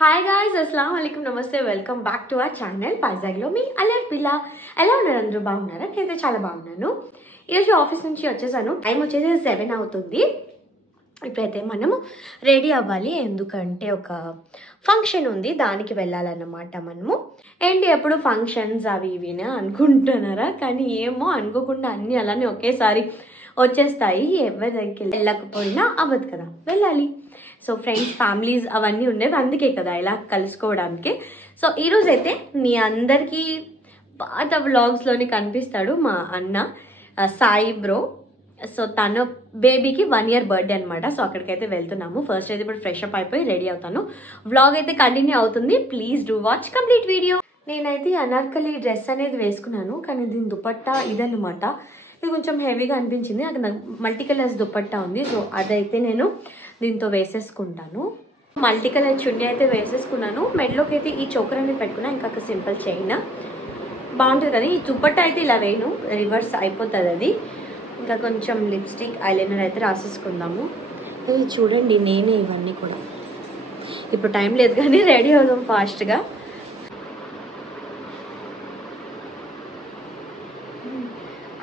Hi guys, అస్సలాము అలైకుం, నమస్తే, welcome back to our channel పైజాగ్లో మీ అల్లరి పిల్ల. ఎలా ఉన్నారు అందరూ? బాగున్నారా? నేనైతే చాలా బాగున్నాను. ఈరోజు ఆఫీస్ నుంచి వచ్చేసాను. టైం వచ్చేసి 7 అవుతుంది. ఇప్పుడైతే మనము రెడీ అవ్వాలి, ఎందుకంటే ఒక ఫంక్షన్ ఉంది, దానికి వెళ్ళాలన్నమాట. మనము ఏంటి ఎప్పుడు ఫంక్షన్స్ అవి ఇవినా అనుకుంటున్నారా? కానీ ఏమో అనుకోకుండా అన్నీ అలానే ఒకేసారి వచ్చేస్తాయి. ఎవరి దగ్గరికి వెళ్ళకపోయినా అవ్వదు కదా, వెళ్ళాలి. సో ఫ్రెండ్స్, ఫ్యామిలీస్ అవన్నీ ఉండేవి, అందుకే కదా ఇలా కలుసుకోవడానికి. సో ఈరోజు అయితే మీ అందరికీ పాత వ్లాగ్స్లోని కనిపిస్తాడు మా అన్న సాయి బ్రో. సో తన బేబీకి 1 year బర్త్డే అనమాట. సో అక్కడికైతే వెళ్తున్నాము. ఫస్ట్ అయితే ఇప్పుడు ఫ్రెష్ అప్ అయిపోయి రెడీ అవుతాను. వ్లాగ్ అయితే కంటిన్యూ అవుతుంది. Please do watch complete video. నేనైతే అనార్కలి డ్రెస్ అనేది వేసుకున్నాను, కానీ దీని దుపట్టా ఇదన్నమాట. ఇది కొంచెం హెవీగా అనిపించింది నాకు. మల్టీ కలర్స్ దుపట్టా ఉంది, సో అదైతే నేను దీంతో వేసేసుకుంటాను. మల్టీ కలర్ చున్నీ అయితే వేసేసుకున్నాను. మెడలోకి అయితే ఈ చోకర్ అనేది పెట్టుకున్నా, ఇంకా సింపుల్ చైన్ బాగుంటుంది. కానీ ఈ దుపట్టా అయితే ఇలా వేయను, రివర్స్ అయిపోతుంది అది. ఇంకా కొంచెం లిప్స్టిక్, ఐలైనర్ అయితే రాసేసుకుందాము. చూడండి, నేనే ఇవన్నీ కూడా. ఇప్పుడు టైం లేదు కానీ రెడీ అవుదాం ఫాస్ట్గా.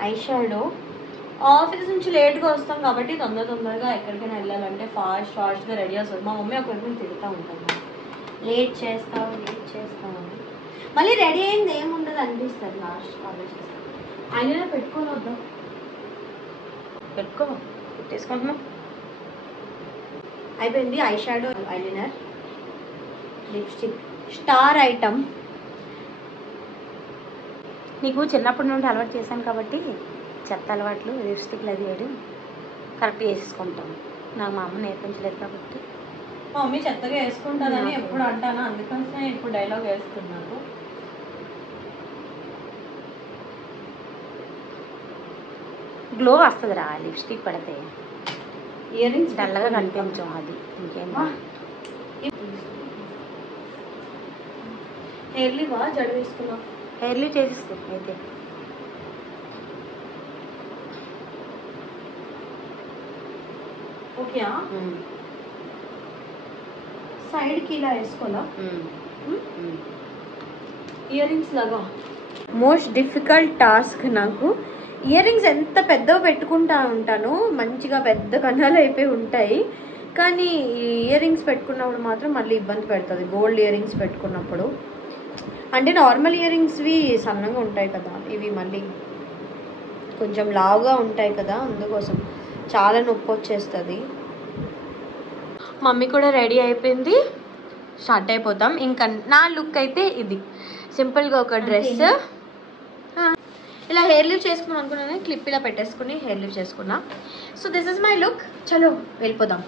Eye shadow. ఆఫీస్ నుంచి లేట్గా వస్తాం కాబట్టి తొందరగా ఎక్కడికైనా వెళ్ళాలంటే ఫాస్ట్గా రెడీ అవుతుంది. మా మమ్మీ ఒకరికి తిరుగుతూ ఉంటాను, లేట్ చేస్తావు అని. మళ్ళీ రెడీ అయింది ఏముండదు అనిపిస్తుంది లాస్ట్ ఆలోచిస్తాను. ఐలైనర్ పెట్టుకొని వద్దాం, పెట్టేసుకుంటున్నాం. అయిపోయింది eye shadow, eyeliner, lipstick. Star item నీకు చిన్నప్పటి నుండి అలవాటు చేశాను కాబట్టి చెత్త అలవాట్లు లిప్స్టిక్లు అది వేయడం కరెక్ట్ వేసేసుకుంటాను. నాకు మా అమ్మ నేర్పించలేదు కాబట్టి. మా మమ్మీ చెత్తగా వేసుకుంటానని ఎప్పుడు అంటాను, అందుకని ఇప్పుడు డైలాగ్ వేస్తున్నాను. గ్లో వస్తుంది రా లిప్స్టిక్ పడితే. ఇయర్ రింగ్స్ డల్లగా కనిపించాం, అది ఇంకేం. హెయిర్లీవా జడ వేసుకున్నా? హెయిర్లీ చేసేసుకో అయితే. ఓకే, సైడ్కి ఇలా వేసుకోవాలా? ఇయర్ రింగ్స్ లాగా. మోస్ట్ డిఫికల్ట్ టాస్క్ నాకు. ఇయర్ రింగ్స్ ఎంత పెద్దగా పెట్టుకుంటా ఉంటాను, మంచిగా పెద్ద కన్నాలు అయిపోయి ఉంటాయి. కానీ ఈ ఇయర్ రింగ్స్ పెట్టుకున్నప్పుడు మాత్రం మళ్ళీ ఇబ్బంది పెడుతుంది. గోల్డ్ ఇయర్ రింగ్స్ పెట్టుకున్నప్పుడు అంటే నార్మల్ ఇయర్ రింగ్స్వి సన్నగా ఉంటాయి కదా, ఇవి మళ్ళీ కొంచెం లావుగా ఉంటాయి కదా, అందుకోసం చాలా నొప్పి వచ్చేస్తుంది. మమ్మీ కూడా రెడీ అయిపోయింది, స్టార్ట్ అయిపోతాం. ఇంకా నా లుక్ అయితే ఇది సింపుల్గా ఒక డ్రెస్. ఇలా హెయిర్ లీవ్ చేసుకున్నాం అనుకున్నాను, క్లిప్ ఇలా పెట్టేసుకుని హెయిర్ లీవ్ చేసుకున్నా. So this is my look. చలో వెళ్ళిపోదాం.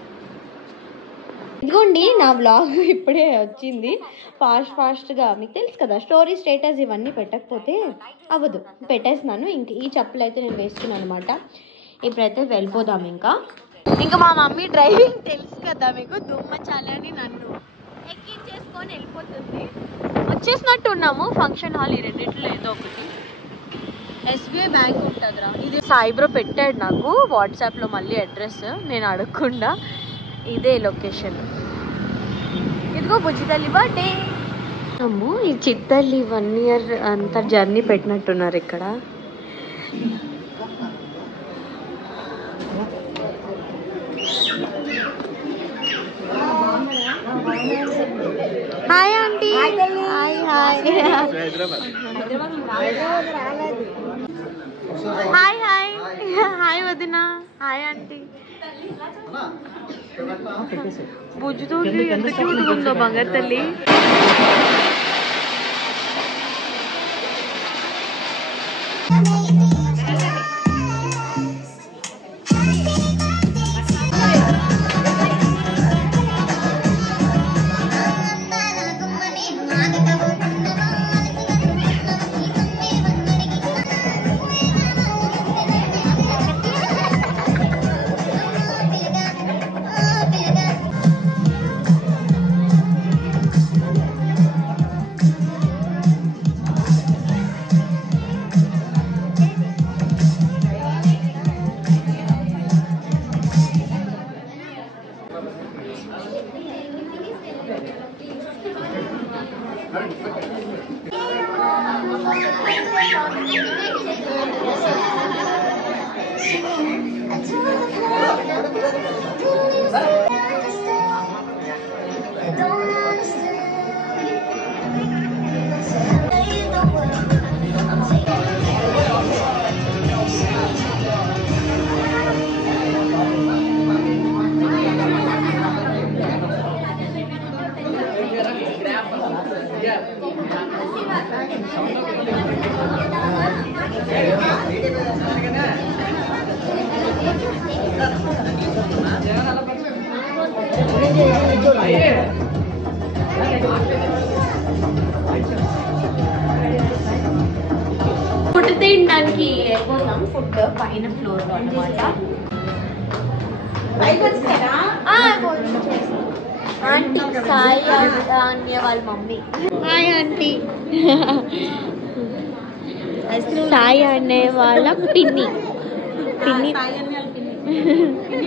ఇదిగోండి నా బ్లాగ్ ఇప్పుడే వచ్చింది. ఫాస్ట్గా మీకు తెలుసు కదా, స్టోరీ స్టేటస్ ఇవన్నీ పెట్టకపోతే అవ్వదు. పెట్టేస్తున్నాను. ఇంక ఈ చెప్పులు అయితే నేను వేసుకున్నాను అనమాట. ఇప్పుడైతే వెళ్ళిపోదాం. ఇంకా మా మమ్మీ డ్రైవింగ్ తెలుసు కదా మీకు, దుమ్మ చాలని నన్ను ఎక్కించేసుకొని వెళ్ళిపోతుంది. వచ్చేసినట్టు ఉన్నాము ఫంక్షన్ హాల్. ఈ రెండింటిలో ఏదో ఒకటి. ఎస్బీఐ బ్యాంక్ ఉంటుందిరా. ఇది సాయిబ్రో పెట్టాడు నాకు వాట్సాప్లో మళ్ళీ అడ్రస్, నేను అడగకుండా. ఇదే లొకేషన్. ఇదిగో బుజ్జితల్లి బర్త్డే. అమ్మో, ఈ చిత్తల్లి 1 year అంతా జర్నీ పెట్టినట్టున్నారు ఇక్కడ. Hi aunty. Hi hi hi hi hi వదినా. Hi aunty. బుజ్జుతో ఎంత క్యూట్గా ఉందో బంగారు తల్లి. ఫుడ్ తినడానికి వెళ్ళిపోతాం. ఫుడ్ పైన ఫ్లోర్ లో అన్నమాట. ఆంటీ సాయి అన్య వాళ్ళ మమ్మీ. Hi aunty. సాయి అనే వాళ్ళ పిన్ని. పిన్ని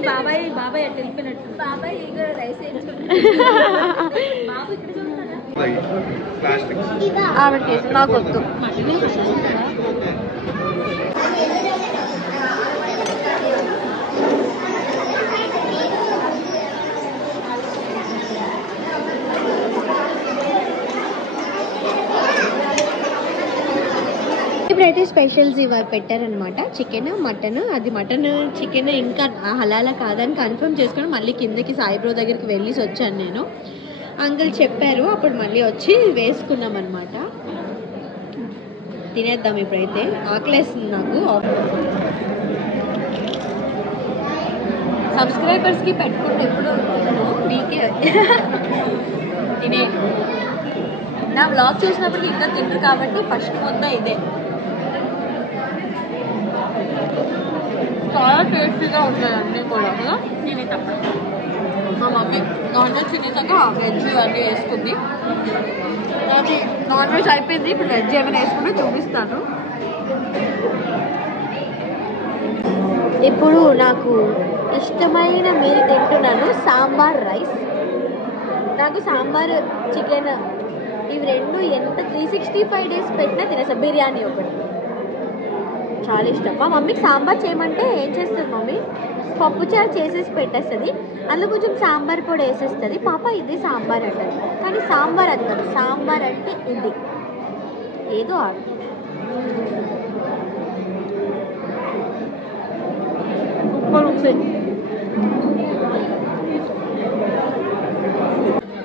బాబాయ్ బాబాయ్ అట్లా వెళ్ళిపోయినట్టు. బాబాయ్ రైస్ ఆవిడ నాకు వద్దు. ఇప్పుడైతే స్పెషల్స్ ఇవాళ పెట్టారనమాట. Chicken mutton. అది మటన్ చికెన్ ఇంకా హలాలా కాదని కన్ఫర్మ్ చేసుకొని మళ్ళీ కిందకి సాయిబ్రో దగ్గరికి వెళ్ళేసి వచ్చాను నేను. అంకుల్ చెప్పారు, అప్పుడు మళ్ళీ వచ్చి వేసుకున్నాం అనమాట. తినేద్దాం ఇప్పుడైతే. ఆకలేస్తుంది నాకు. సబ్స్క్రైబర్స్కి పెట్టుకుంటే ఎప్పుడు మీకే తినే. నా బ్లాగ్ చూసినప్పుడు ఇంకా తింటారు కాబట్టి ఫస్ట్ మొత్తం ఇదే. చాలా టేస్టీగా ఉంటుంది అన్నీ కూడా. నేనే తప్ప మా మమ్మీ నాన్ వెజ్ తినేసాక వెజ్ అన్నీ వేసుకుంది. అది నాన్ వెజ్ అయిపోయింది. ఇప్పుడు వెజ్ ఏమైనా వేసుకుంటే చూపిస్తాను. ఇప్పుడు నాకు ఇష్టమైన మీల్ తింటున్నాను, సాంబార్ రైస్. నాకు సాంబార్ చికెన్ ఇవి రెండు ఎంత 365 days పెట్టినా తినేస్తాను. బిర్యానీ ఒకటి చాలా ఇష్టం. మా మమ్మీకి సాంబార్ చేయమంటే ఏం చేస్తుంది మమ్మీ? పప్పుచారు చేసేసి పెట్టేస్తుంది. అందులో కొంచెం సాంబార్ పొడి వేసేస్తుంది. పాప ఇది సాంబార్ అంటది, కానీ సాంబార్ అది కాదు. సాంబార్ అంటే ఇది ఏదో ఆడు.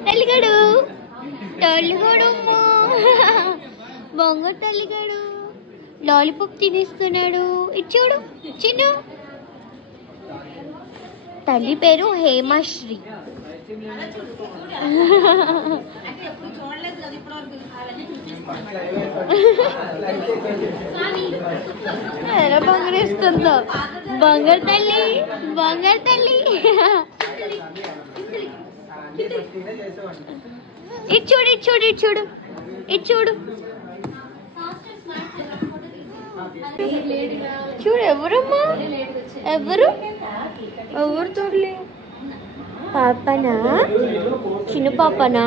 తల్లిగాడు తల్లిగాడు బొంగ తల్లిగాడు లాలీపాప్ తినేస్తున్నాడు. ఇచ్చాడు చిన్న. తల్లి పేరు హేమశ్రీ. ఎలా బంగారేస్తుందో. బంగారు తల్లి బంగారు తల్లి. ఇచ్చుడు ఇచ్చుడు ఇచ్చుడు ఇచ్చుడు. చూడు ఎవరమ్మా? ఎవరు ఎవరు చూడలే. పాపనా? చిన్న పాపనా?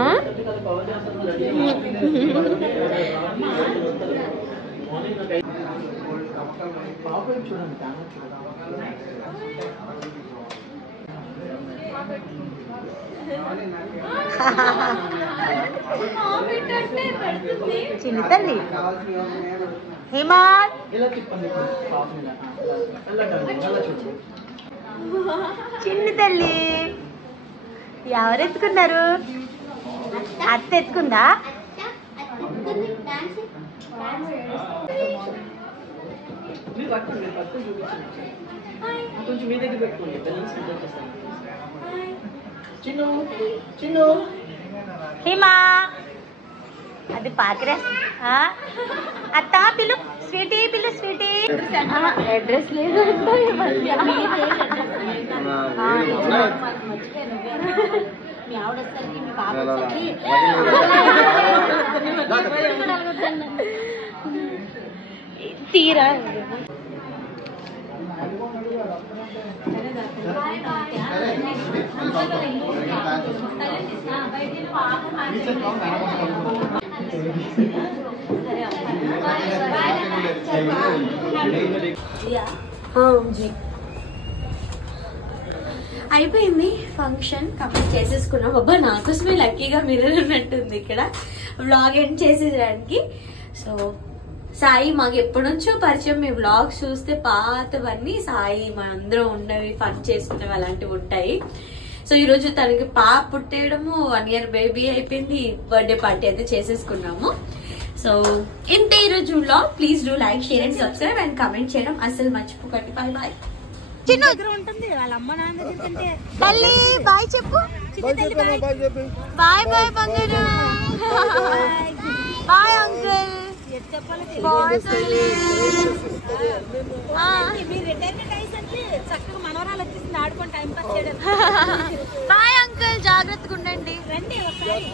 చిన్న తల్లి హేమా. చిన్న తల్లి ఎవరు ఎత్తుకున్నారు? అత్త ఎత్తుకుందా? కొంచెం మీ దగ్గర పెట్టుకోండి. చిన్ను చిన్ను హేమా అది పాకిరేస్. అత్త పిలు స్వీటీ పిలు స్వీటీ. అడ్రస్ లేదు తీరా. అయిపోయింది ఫంక్షన్ కంప్లీట్ చేసేసుకున్నాం. అబ్బా నాకోసమే లక్కీగా మిర్రర్ ఉన్నట్టుంది ఇక్కడ వ్లాగ్ ఎండ్ చేసేయడానికి. సో సాయి మాకు ఎప్పటి నుంచో పరిచయం. మేము వ్లాగ్స్ చూస్తే పాతవన్నీ సాయి మనందరం ఉన్నవి ఫన్ చేసుకునేవి అలాంటివి ఉంటాయి. సో ఈరోజు తనకి పాప పుట్టేయడము 1 year బేబీ అయిపోయింది. బర్త్డే పార్టీ అయితే చేసేసుకున్నాము. సో ఇంతే ఈరోజు vlog. Please do like, share and subscribe and comment చేయడం అసలు మర్చిపోకండి. Bye bye. చిన్న ఉంటుంది వాళ్ళ అమ్మ నాన్న దగ్గర. తల్లి బాయ్ చెప్పు. బాయ్ బాయ్ బంగారు. Bye uncle. బాయ్ తల్లి. చక్కగా మనవరాలు వచ్చేసింది ఆడుకొని టైం పాస్ చేయడం. బాయ్ అంకుల్, జాగ్రత్తగా ఉండండి. రండి ఒకసారి.